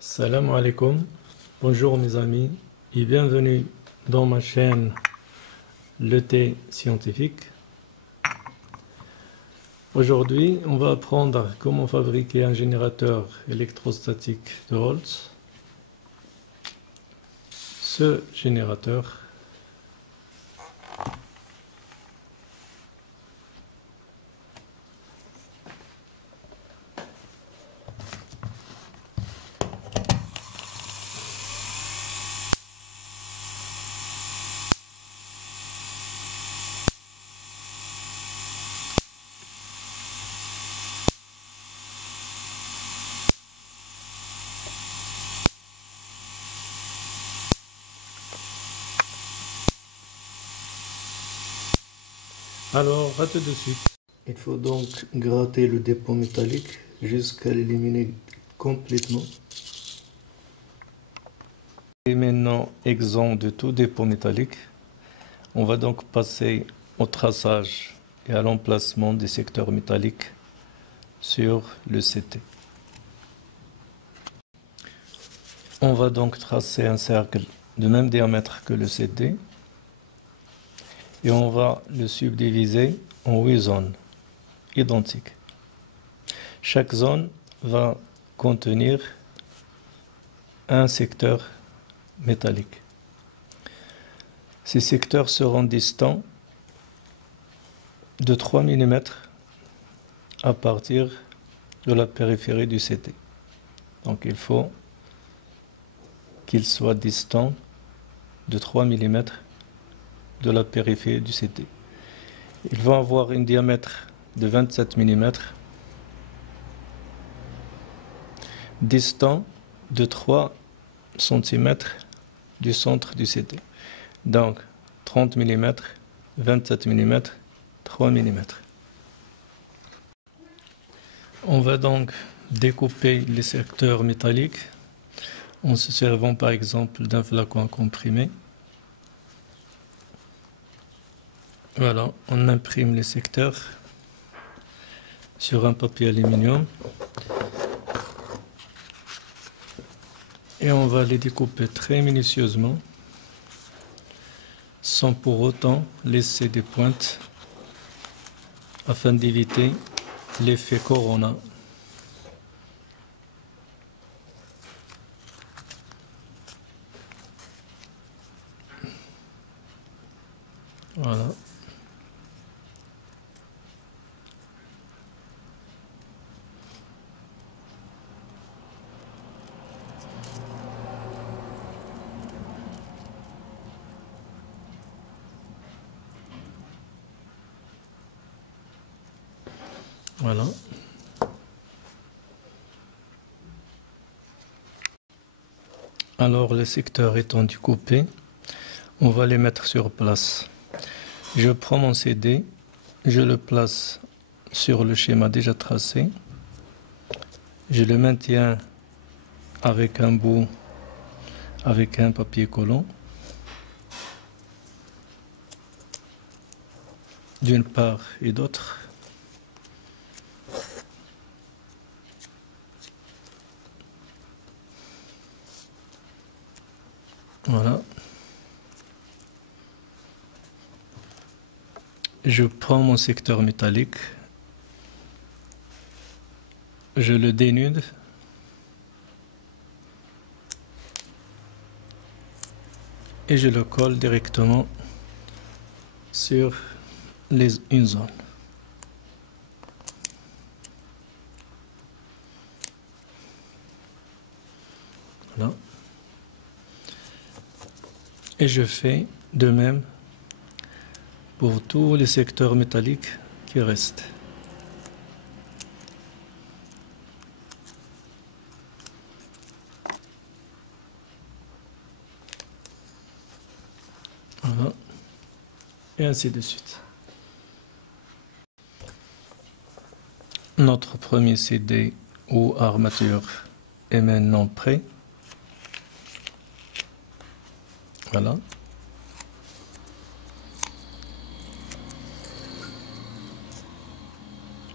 Salam alaikum, bonjour mes amis et bienvenue dans ma chaîne Le Thé Scientifique. Aujourd'hui, on va apprendre comment fabriquer un générateur électrostatique de Holtz. Ce générateur Alors, à tout de suite. Il faut donc gratter le dépôt métallique jusqu'à l'éliminer complètement. Et maintenant, exempt de tout dépôt métallique, on va donc passer au traçage et à l'emplacement des secteurs métalliques sur le CT. On va donc tracer un cercle de même diamètre que le CT. Et on va le subdiviser en 8 zones identiques. Chaque zone va contenir un secteur métallique. Ces secteurs seront distants de 3 mm à partir de la périphérie du CT. Donc il faut qu'ils soient distants de 3 mm de la périphérie du CT. Ils vont avoir un diamètre de 27 mm, distant de 3 cm du centre du CT. Donc 30 mm, 27 mm, 3 mm. On va donc découper les secteurs métalliques en se servant par exemple d'un flacon comprimé. Voilà, on imprime les secteurs sur un papier aluminium et on va les découper très minutieusement sans pour autant laisser des pointes afin d'éviter l'effet Corona. Voilà. Voilà. Alors les secteurs étant découpés, on va les mettre sur place. Je prends mon CD, je le place sur le schéma déjà tracé. Je le maintiens avec un bout, avec un papier collant. D'une part et d'autre. Voilà. Je prends mon secteur métallique, je le dénude et je le colle directement sur une zone. Voilà. Et je fais de même pour tous les secteurs métalliques qui restent. Voilà. Et ainsi de suite. Notre premier CD ou armature est maintenant prêt. Voilà.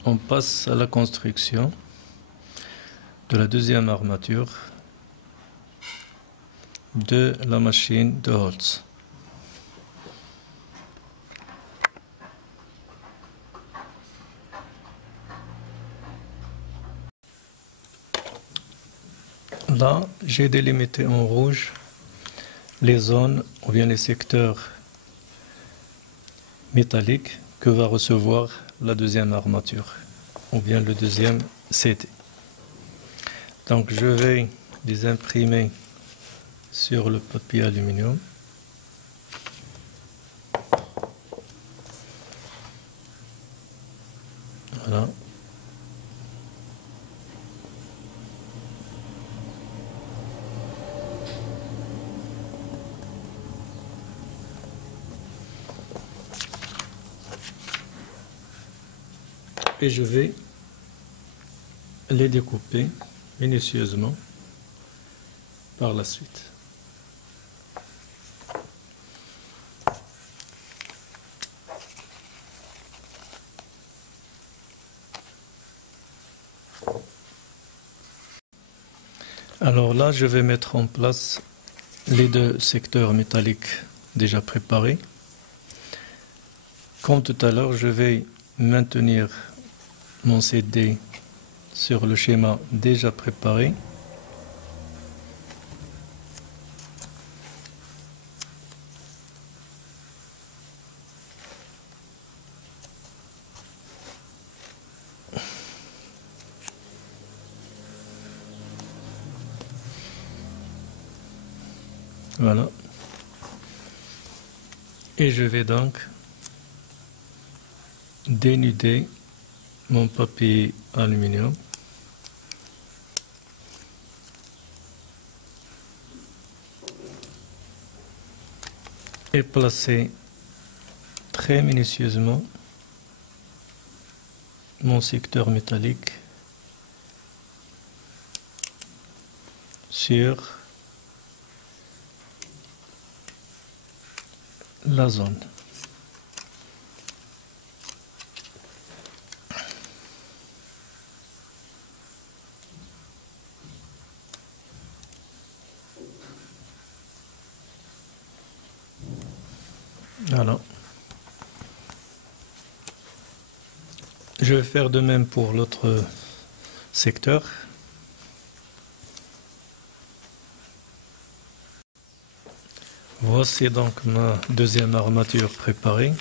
On passe à la construction de la deuxième armature de la machine de Holtz. Là, j'ai délimité en rouge les zones ou bien les secteurs métalliques que va recevoir la deuxième armature ou bien le deuxième CD. Donc je vais les imprimer sur le papier aluminium. Voilà. Et je vais les découper minutieusement par la suite. Alors là, je vais mettre en place les deux secteurs métalliques déjà préparés. Comme tout à l'heure, je vais maintenir mon CD sur le schéma déjà préparé. Voilà. Et je vais donc dénuder mon papier aluminium. Et placer très minutieusement mon secteur métallique sur la zone. Voilà. Je vais faire de même pour l'autre secteur. Voici donc ma deuxième armature préparée.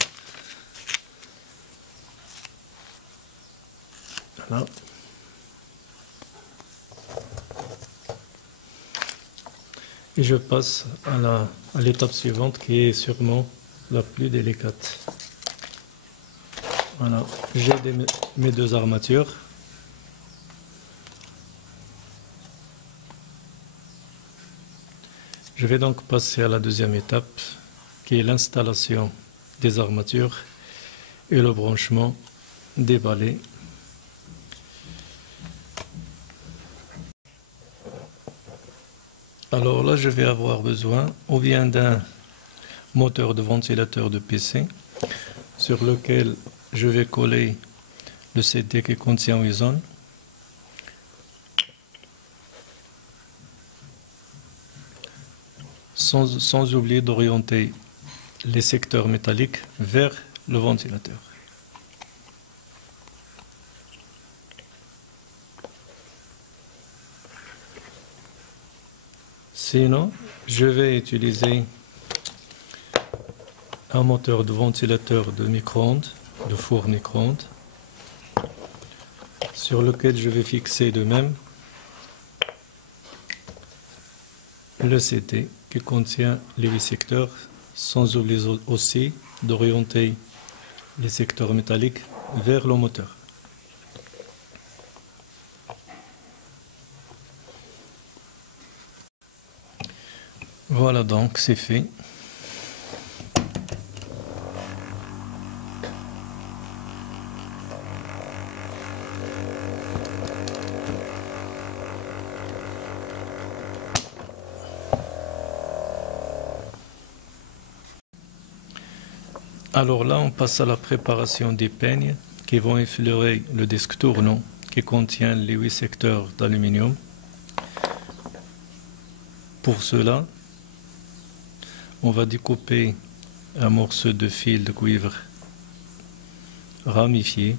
Voilà. Et je passe à l'étape suivante qui est sûrement la plus délicate. Voilà, j'ai mes deux armatures. Je vais donc passer à la deuxième étape qui est l'installation des armatures et le branchement des balais. Alors là, je vais avoir besoin ou bien d'un moteur de ventilateur de PC sur lequel je vais coller le CD qui contient Wison. Sans oublier d'orienter les secteurs métalliques vers le ventilateur. Sinon, je vais utiliser un moteur de ventilateur de micro-ondes, de four micro-ondes, sur lequel je vais fixer de même le CD qui contient les 8 secteurs, sans oublier aussi d'orienter les secteurs métalliques vers le moteur. Voilà donc, c'est fait. Alors là, on passe à la préparation des peignes qui vont effleurer le disque tournant qui contient les 8 secteurs d'aluminium. Pour cela, on va découper un morceau de fil de cuivre ramifié.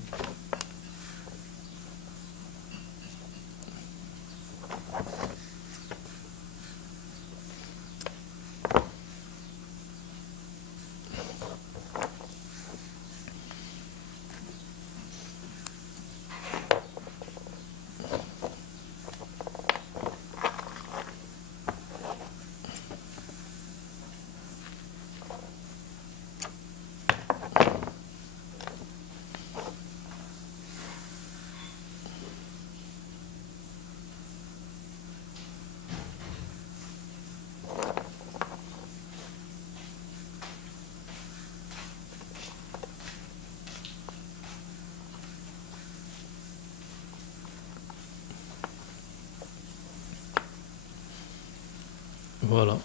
Voilà.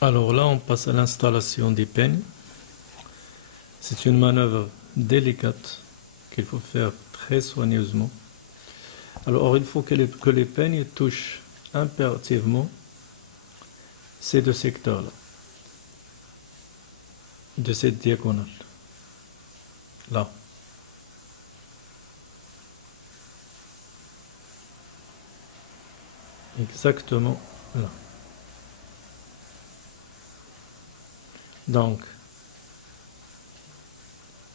Alors là, on passe à l'installation des peignes. C'est une manœuvre délicate qu'il faut faire très soigneusement. Alors il faut que les peignes touchent impérativement ces deux secteurs-là, de cette diagonale. Là. Exactement là. Donc,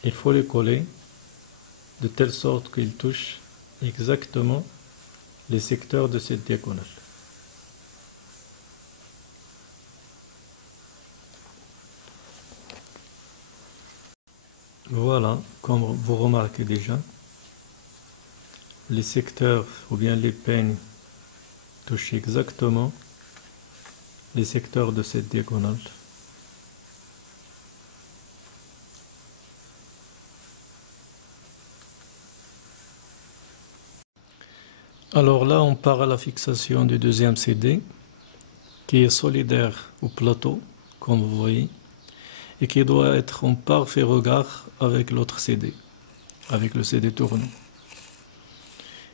il faut les coller de telle sorte qu'ils touchent exactement les secteurs de cette diagonale. Voilà, comme vous remarquez déjà, les secteurs ou bien les peignes touchent exactement les secteurs de cette diagonale. Alors là, on part à la fixation du deuxième CD, qui est solidaire au plateau, comme vous voyez, et qui doit être en parfait regard avec l'autre CD, avec le CD tournant.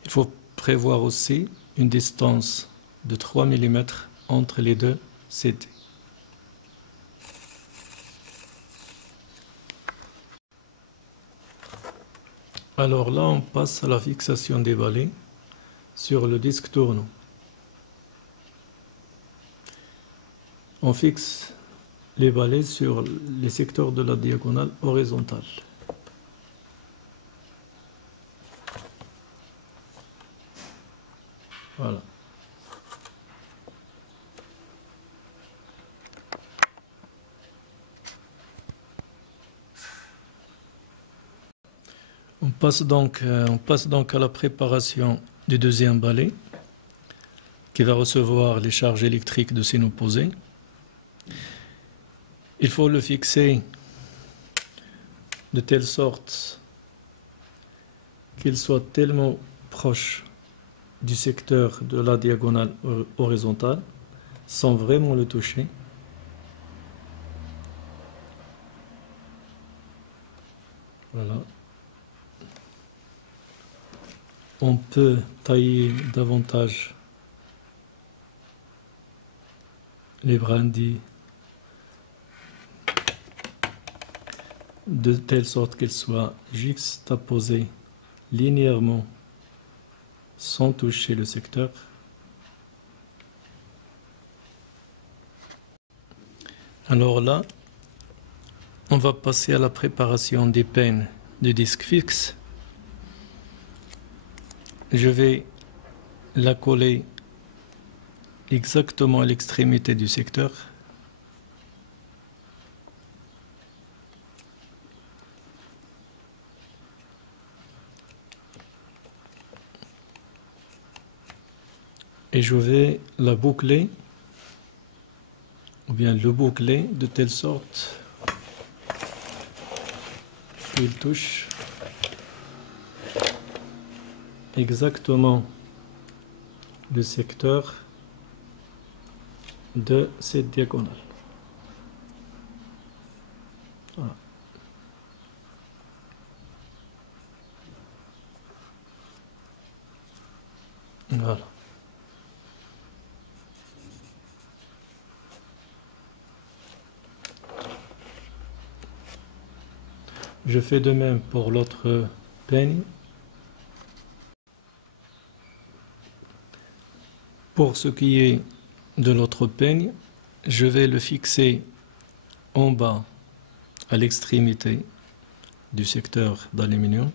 Il faut prévoir aussi une distance de 3 mm entre les deux CD. Alors là, on passe à la fixation des balais sur le disque tournant. On fixe les balais sur les secteurs de la diagonale horizontale. Voilà. On passe donc à la préparation du deuxième balai qui va recevoir les charges électriques de signe opposé. Il faut le fixer de telle sorte qu'il soit tellement proche du secteur de la diagonale horizontale sans vraiment le toucher. Voilà. On peut tailler davantage les brindilles de telle sorte qu'elles soient juxtaposées linéairement sans toucher le secteur. Alors là, on va passer à la préparation des peines de disque fixe. Je vais la coller exactement à l'extrémité du secteur. Et je vais la boucler, ou bien le boucler de telle sorte qu'il touche exactement le secteur de cette diagonale. Voilà. Voilà. Je fais de même pour l'autre peigne. Pour ce qui est de l'autre peigne, je vais le fixer en bas à l'extrémité du secteur d'aluminium.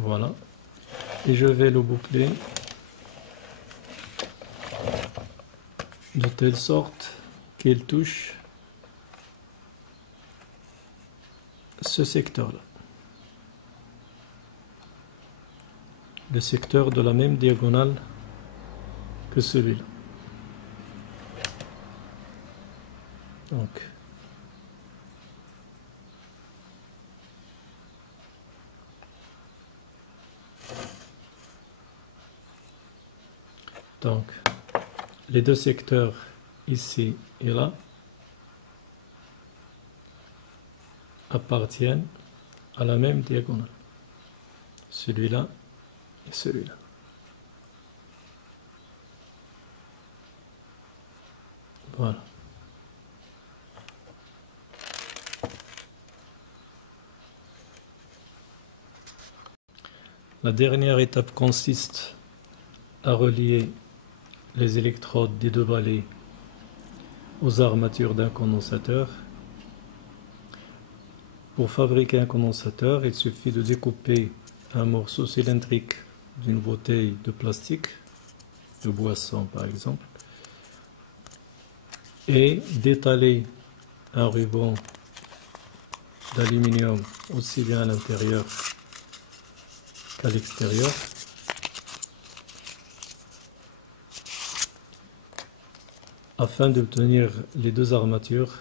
Voilà. Et je vais le boucler de telle sorte qu'il touche ce secteur-là. Le secteur de la même diagonale que celui-là. Donc, les deux secteurs ici et là appartiennent à la même diagonale. Celui-là et celui-là. Voilà. La dernière étape consiste à relier les électrodes des deux balais aux armatures d'un condensateur. Pour fabriquer un condensateur, il suffit de découper un morceau cylindrique d'une bouteille de plastique, de boisson par exemple, et d'étaler un ruban d'aluminium aussi bien à l'intérieur qu'à l'extérieur. Afin d'obtenir les deux armatures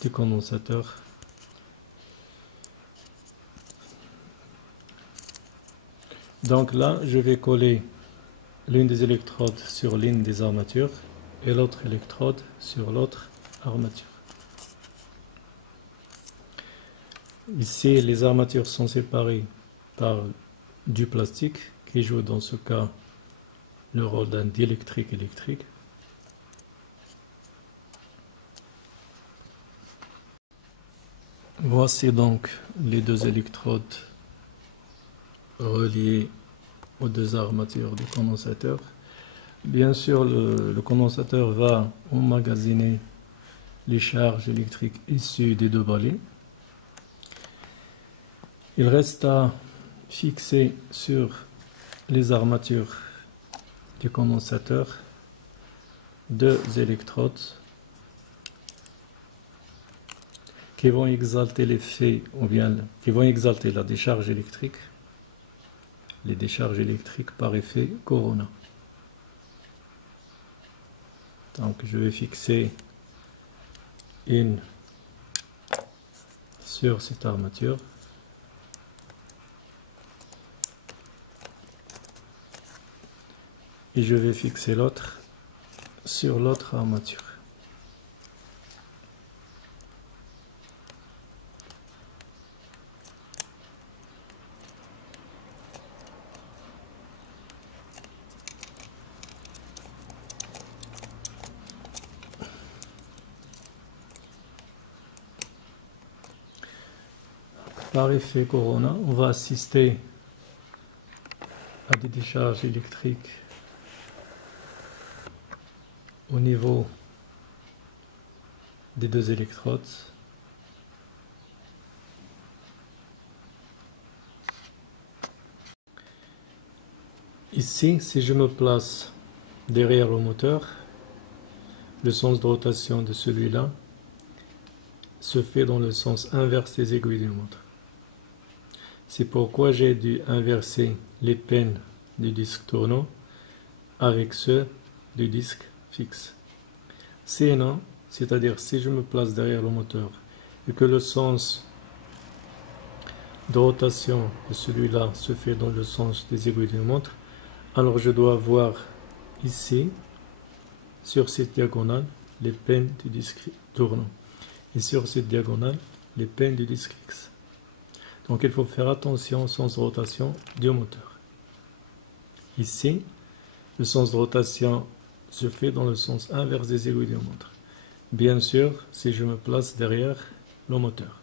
du condensateur. Donc là, je vais coller l'une des électrodes sur l'une des armatures et l'autre électrode sur l'autre armature. Ici, les armatures sont séparées par du plastique qui joue dans ce cas le rôle d'un diélectrique électrique. Voici donc les deux électrodes reliées aux deux armatures du condensateur. Bien sûr, le condensateur va emmagasiner les charges électriques issues des deux balais. Il reste à fixer sur les armatures du condensateur deux électrodes qui vont exalter l'effet, ou bien qui vont exalter la décharge électrique, les décharges électriques par effet Corona. Donc je vais fixer une sur cette armature. Et je vais fixer l'autre sur l'autre armature. Par effet Corona, on va assister à des décharges électriques au niveau des deux électrodes. Ici, si je me place derrière le moteur, le sens de rotation de celui-là se fait dans le sens inverse des aiguilles du montre. C'est pourquoi j'ai dû inverser les pins du disque tournant avec ceux du disque fixe. Sinon, c'est-à-dire si je me place derrière le moteur et que le sens de rotation de celui-là se fait dans le sens des aiguilles d'une montre, alors je dois avoir ici, sur cette diagonale, les pins du disque tournant. Et sur cette diagonale, les pins du disque X. Donc il faut faire attention au sens de rotation du moteur. Ici, le sens de rotation se fait dans le sens inverse des aiguilles d'une montre. Bien sûr, si je me place derrière le moteur.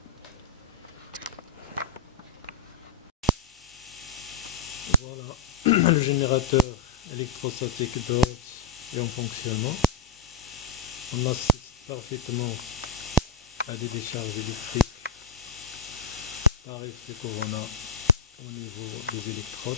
Voilà, le générateur électrostatique de Hertz est en fonctionnement. On assiste parfaitement à des décharges électriques par effet Corona au niveau des électrodes.